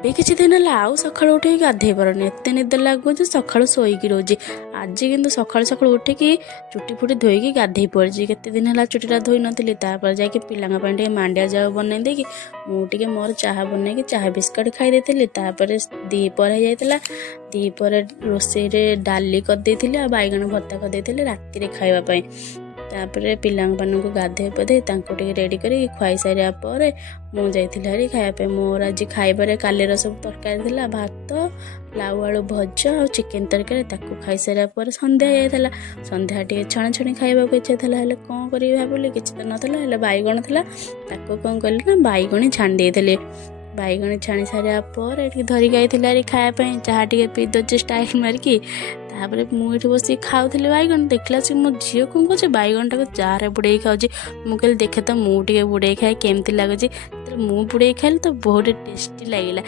ଏବେ କିଛି ଦିନ ହେଲା ଆଉ ସକାଳୁ ଉଠିକି ଗାଧେଇ ପାରୁନି, ଏତେ ନିଦ ଲାଗୁଛି ସକାଳୁ ଶୋଇକି ରହୁଛି। ଆଜି କିନ୍ତୁ ସକାଳୁ ସକାଳୁ ଉଠିକି ଚୁଟି ଫୁଟି ଧୋଇକି ଗାଧେଇ ପଡ଼ିଛି। କେତେ ଦିନ ହେଲା ଚୁଟିଟା ଧୋଇ ନଥିଲି। ତାପରେ ଯାଇକି ପିଲାଙ୍କ ପାଇଁ ଟିକେ ମାଣ୍ଡିଆ ଯାଉ ବନେଇ ଦେଇକି ମୁଁ ଟିକେ ମୋର ଚାହା ବନେଇକି ଚାହା ବିସ୍କୁଟ ଖାଇ ଦେଇଥିଲି। ତାପରେ ଦ୍ୱିପହର ହେଇଯାଇଥିଲା। ଦ୍ୱିପହରେ ରୋଷେଇରେ ଡାଲି କରିଦେଇଥିଲି ଆଉ ବାଇଗଣ ଭର୍ତ୍ତା କରିଦେଇଥିଲି ରାତିରେ ଖାଇବା ପାଇଁ। ତାପରେ ପିଲାମାନଙ୍କୁ ଗାଧେଇ ପାଧେଇ ତାଙ୍କୁ ଟିକେ ରେଡ଼ି କରିକି ଖୁଆଇ ସାରିବା ପରେ ମୁଁ ଯାଇଥିଲି ହାରି ଖାଇବା ପାଇଁ। ମୋର ଆଜି ଖାଇବାରେ କାଲିର ସବୁ ତରକାରୀ ଥିଲା, ଭାତ, ଲାଉ ଆଳୁ ଭଜା ଆଉ ଚିକେନ ତରକାରୀ। ତାକୁ ଖାଇସାରିବା ପରେ ସନ୍ଧ୍ୟା ହେଇଯାଇଥିଲା। ସନ୍ଧ୍ୟା ଟିକେ ଛଣାଛଣି ଖାଇବାକୁ ଇଚ୍ଛା ଥିଲା, ହେଲେ କ'ଣ କରିବି ଭାବିଲି, କିଛି ତ ନଥିଲା। ହେଲେ ବାଇଗଣ ଥିଲା, ତାକୁ କ'ଣ କଲି ନା ବାଇଗଣୀ ଛାଣି ଦେଇଥିଲି। ବାଇଗଣୀ ଛାଣି ସାରିବା ପରେ ଟିକେ ଧରିକି ଆଇଥିଲି ହାରି ଖାଇବା ପାଇଁ। ଚାହା ଟିକେ ପିଇ ଦେଉଛି ଷ୍ଟାଇଲ୍ ମାରିକି। ତାପରେ ମୁଁ ଏଠି ବସିକି ଖାଉଥିଲି ବାଇଗଣ, ଦେଖିଲା ସେ ମୋ ଝିଅ କ'ଣ କରୁଛି ବାଇଗଣଟାକୁ ଚାରେ ବୁଡ଼େଇକି ଖାଉଛି। ମୁଁ କହିଲି ଦେଖେ ତ ମୁଁ ଟିକେ ବୁଡ଼େଇ ଖାଏ କେମିତି ଲାଗୁଛି। ମୁଁ ବୁଡ଼େଇ ଖାଇଲି ତ ବହୁତ ଟେଷ୍ଟି ଲାଗିଲା।